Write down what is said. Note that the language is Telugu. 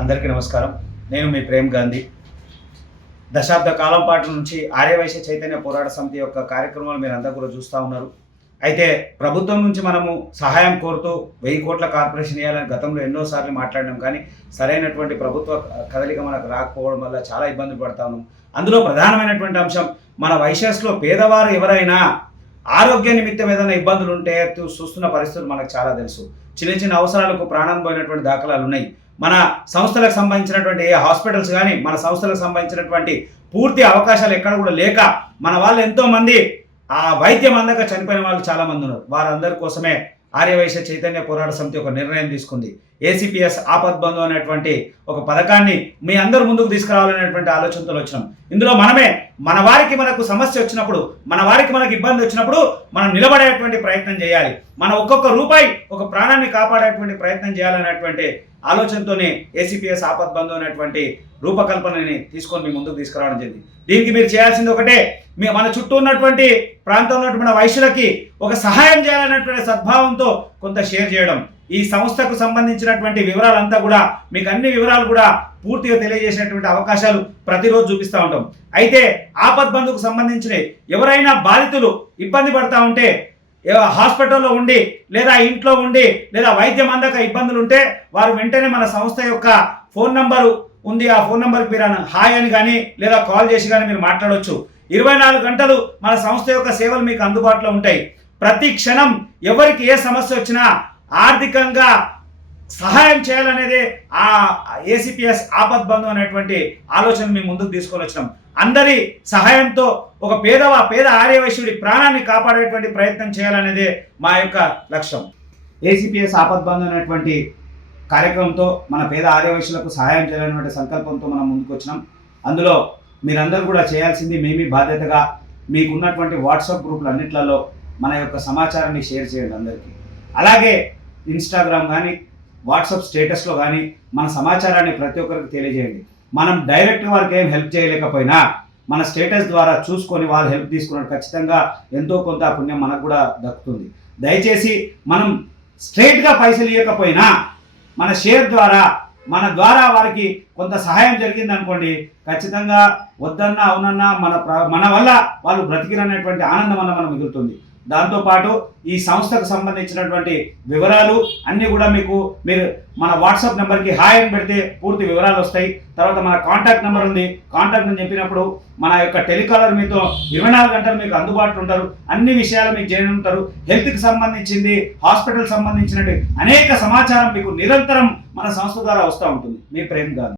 అందరికీ నమస్కారం. నేను మీ ప్రేమ్ గాంధీ. దశాబ్ద కాలం పాటు నుంచి ఆర్యవైశ్య చైతన్య పోరాట సమితి యొక్క కార్యక్రమాలు మీరు అందరూ కూడా చూస్తూ ఉన్నారు. అయితే ప్రభుత్వం నుంచి మనము సహాయం కోరుతూ వెయ్యి కోట్ల కార్పొరేషన్ ఇవ్వాలని గతంలో ఎన్నోసార్లు మాట్లాడినాం. కానీ సరైనటువంటి ప్రభుత్వ కదలిక మనకు రాకపోవడం వల్ల చాలా ఇబ్బందులు పడతాము అందులో ప్రధానమైనటువంటి అంశం మన వైశ్యస్లో పేదవారు ఎవరైనా ఆరోగ్య నిమిత్తం ఏదైనా ఇబ్బందులు ఉంటే చూస్తున్న పరిస్థితులు మనకు చాలా తెలుసు. చిన్న చిన్న అవసరాలకు ప్రాణం పోయినటువంటి దాఖలాలు ఉన్నాయి. మన సంస్థలకు సంబంధించినటువంటి హాస్పిటల్స్ కానీ మన సంస్థలకు సంబంధించినటువంటి పూర్తి అవకాశాలు ఎక్కడ కూడా లేక మన వాళ్ళు ఎంతోమంది ఆ వైద్యం అందక చనిపోయిన వాళ్ళు చాలామంది ఉన్నారు. వారందరి కోసమే ఆర్యవైశ్య చైతన్య పోరాట సమితి ఒక నిర్ణయం తీసుకుంది. ఏసీపీఎస్ ఆపద్ బంధు అనేటువంటి ఒక పథకాన్ని మీ అందరు ముందుకు తీసుకురావాలనేటువంటి ఆలోచనతో వచ్చినాం. ఇందులో మనమే మన వారికి మనకు సమస్య వచ్చినప్పుడు మన వారికి మనకు ఇబ్బంది వచ్చినప్పుడు మనం నిలబడేటువంటి ప్రయత్నం చేయాలి. మన ఒక్కొక్క రూపాయి ఒక ప్రాణాన్ని కాపాడేటువంటి ప్రయత్నం చేయాలనేటువంటి ఆలోచనతోనే ఏసీపీఎస్ ఆపద్ బంధు అనేటువంటి రూపకల్పనని తీసుకొని మీ ముందుకు తీసుకురావడం జరిగింది. దీనికి మీరు చేయాల్సింది ఒకటే మీ మన చుట్టూ ఉన్నటువంటి ప్రాంతంలో ఉన్నటువంటి వైశ్యులకి ఒక సహాయం చేయాలనేటువంటి సద్భావంతో కొంత షేర్ చేయడం. ఈ సంస్థకు సంబంధించినటువంటి వివరాలంతా కూడా మీకు అన్ని వివరాలు కూడా పూర్తిగా తెలియజేసినటువంటి అవకాశాలు ప్రతిరోజు చూపిస్తూ ఉంటాం. అయితే ఆపద్ బంధుకు సంబంధించిన ఎవరైనా బాధితులు ఇబ్బంది పడతా ఉంటే హాస్పిటల్లో ఉండి లేదా ఇంట్లో ఉండి లేదా వైద్యం అందక ఇబ్బందులు ఉంటే వారు వెంటనే మన సంస్థ యొక్క ఫోన్ నంబరు ఉంది. ఆ ఫోన్ నంబర్కి మీరు హాయ్ అని కానీ లేదా కాల్ చేసి కానీ మీరు మాట్లాడవచ్చు ఇరవై నాలుగు గంటలు మన సంస్థ యొక్క సేవలు మీకు అందుబాటులో ఉంటాయి. ప్రతి క్షణం ఎవరికి ఏ సమస్య వచ్చినా ఆర్థికంగా సహాయం చేయాలనేదే ఆ ఏసీపీఎస్ ఆపద్ బంధు అనేటువంటి ఆలోచన మేము ముందుకు తీసుకొని వచ్చినాం. అందరి సహాయంతో ఒక పేదవ పేద ఆర్యవైశ్యుడి ప్రాణాన్ని కాపాడేటువంటి ప్రయత్నం చేయాలనేదే మా యొక్క లక్ష్యం. ఏసీపీఎస్ ఆపద్ బంధు అనేటువంటి కార్యక్రమంతో మన పేద ఆర్యవైశ్యులకు సహాయం చేయాలనేటువంటి సంకల్పంతో మనం ముందుకు వచ్చినాం. అందులో మీరందరూ కూడా చేయాల్సింది మేమీ బాధ్యతగా మీకున్నటువంటి వాట్సాప్ గ్రూపులు అన్నిట్లలో మన యొక్క సమాచారాన్ని షేర్ చేయండి అందరికీ. అలాగే ఇన్స్టాగ్రామ్ కానీ వాట్సాప్ స్టేటస్లో కానీ మన సమాచారాన్ని ప్రతి ఒక్కరికి తెలియజేయండి. మనం డైరెక్ట్ వారికి ఏం హెల్ప్ చేయలేకపోయినా మన స్టేటస్ ద్వారా చూసుకొని వాళ్ళు హెల్ప్ తీసుకున్నారు ఖచ్చితంగా ఎంతో కొంత పుణ్యం మనకు కూడా దక్కుతుంది. దయచేసి మనం స్ట్రైట్గా పైసలు ఇవ్వకపోయినా మన షేర్ ద్వారా మన ద్వారా వారికి కొంత సహాయం జరిగింది అనుకోండి ఖచ్చితంగా వద్దన్నా అవునన్నా మన ప్ర- మన వల్ల వాళ్ళు బ్రతికిరనేటువంటి ఆనందం అన్న మనం మిగులుతుంది. దాంతోపాటు ఈ సంస్థకు సంబంధించినటువంటి వివరాలు అన్నీ కూడా మీకు మీరు మన వాట్సాప్ నెంబర్కి హాయ్ అని పెడితే పూర్తి వివరాలు వస్తాయి. తర్వాత మన కాంటాక్ట్ నెంబర్ ఉంది. కాంటాక్ట్ అని చెప్పినప్పుడు మన యొక్క టెలికాలర్ మీతో ఇరవై నాలుగు గంటలు మీకు అందుబాటులో ఉంటారు. అన్ని విషయాలు మీకు చేయడం ఉంటారు. హెల్త్కి సంబంధించింది హాస్పిటల్ సంబంధించినటువంటి అనేక సమాచారం మీకు నిరంతరం మన సంస్థ ద్వారా వస్తూ ఉంటుంది. మీ ప్రేమ్ గారు.